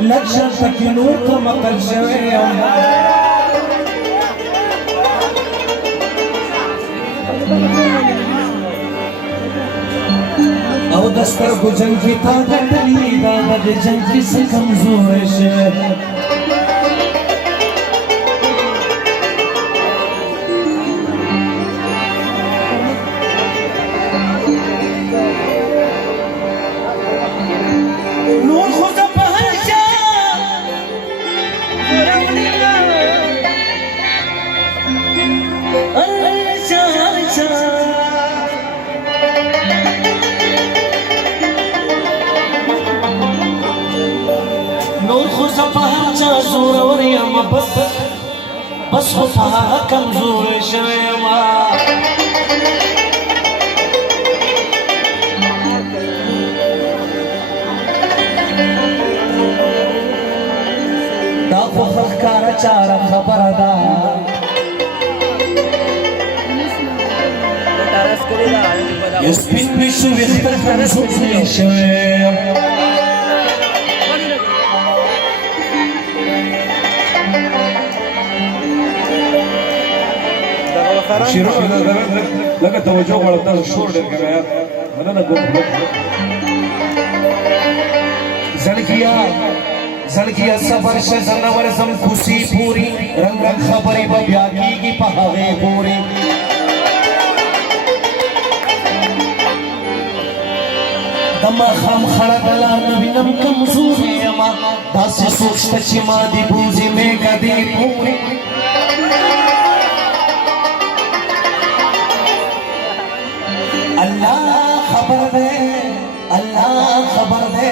لکشن تکی نور کا مقل شویم او دستر کو جنگ کی طاقت لی دادا دی جنگ کی سے کمزور شویم بس خفا کمزور شویما دا خو خخکارا چارا خبر دا یسپین بیشو ویختر کمزور شویم شیرو لکه توجه غواړم تاسو شور ډېر کوئ یار مننه کوم زړګیا صبر شه زنور زم خوشي پوری رنگ رنگ خبرې به بیا کېږي په هغې پورې د ماښام خړه د لار نه وینم کمزور یمه داسې سوچ ته چې ما دې بوځي میږه دې پورې اللہ خبر دے اللہ خبر دے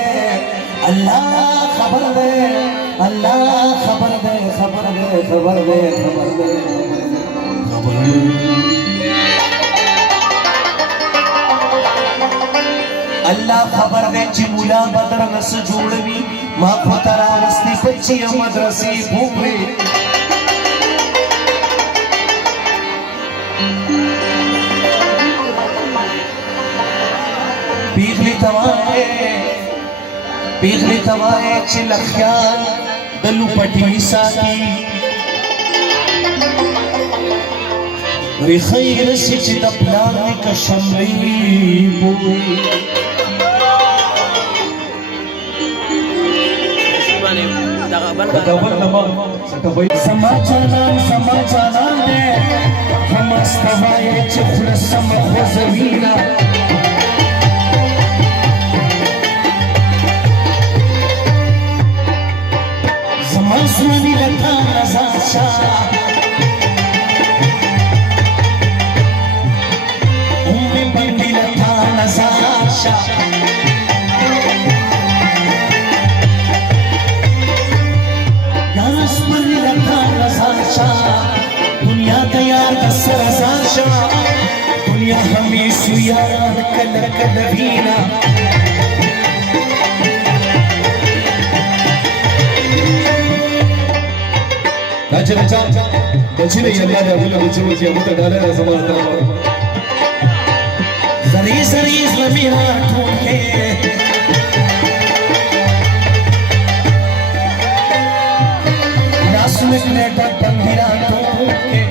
اللہ خبر دے اللہ خبر دے خبر دے خبر دے خبر دے خبر دے اللہ خبر دے چی مولا بدر نس جوڑوی ما پترا رستی پچی مدرسی پوری پیغلی توائے چل خیال دلو پٹی ساکی ریخیر سی چی دپلانے کا شمری بوئی سما جانان دے ہم استوائے چی خلصم خوزوینا زمانی لتا نزاد شاہ امی بندی لتا نزاد شاہ یارس بندی لتا نزاد شاہ دنیا تیار کسر ازاد شاہ دنیا ہمیں سویار کل کل بینا Acele can, bacine yerler yapıyla bıçımız yapıda galer zamanında var. Zari zari izlamira tonke Naslik neta pandira tonke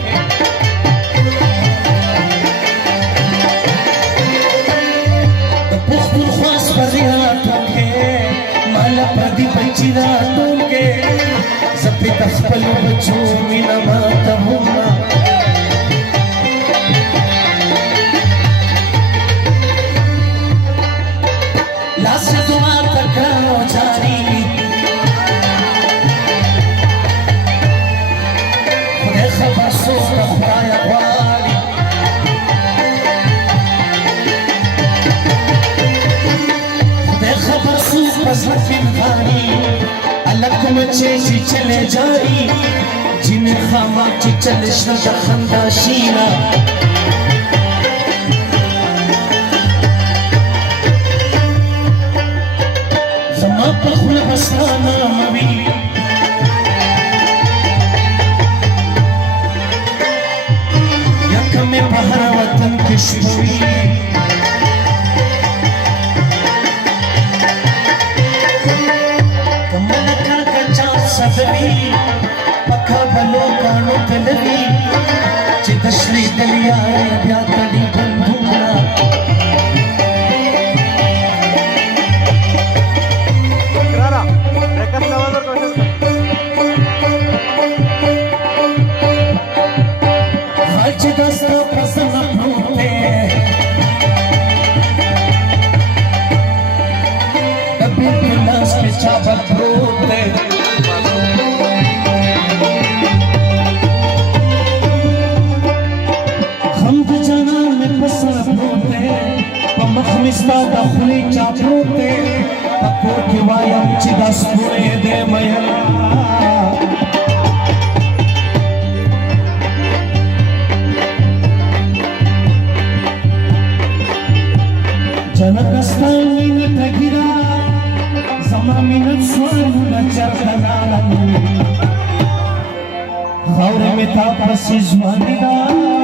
Pukhtul khwas parira tonke Mala pradi bachira tonke زپی تخپل بچو مینا ماتا ہونا لاس دعا تکاو جاری خودے خبر سو خدایا والی خودے خبر سو پزلفین خانی لکم چیزی چلے جاری جن خاما چی چلش ندا خنداشینا زما پر خل بسانا موی یکم پہر وطن کشوی सदवी पखा भलो कानो कलवी चितश्री कलिया बया तड़ी बंधुना हज दस्त प्रसन्न भूते कभी पिलास पे चावत भूते मखमिस्ता दखली चापरोते पको किवायम चिदस पुरे दे मयला जनकस्तान मिन तगिरा जमा मिन स्वानु नचरदना खौरे में तापसी ज़मानिदा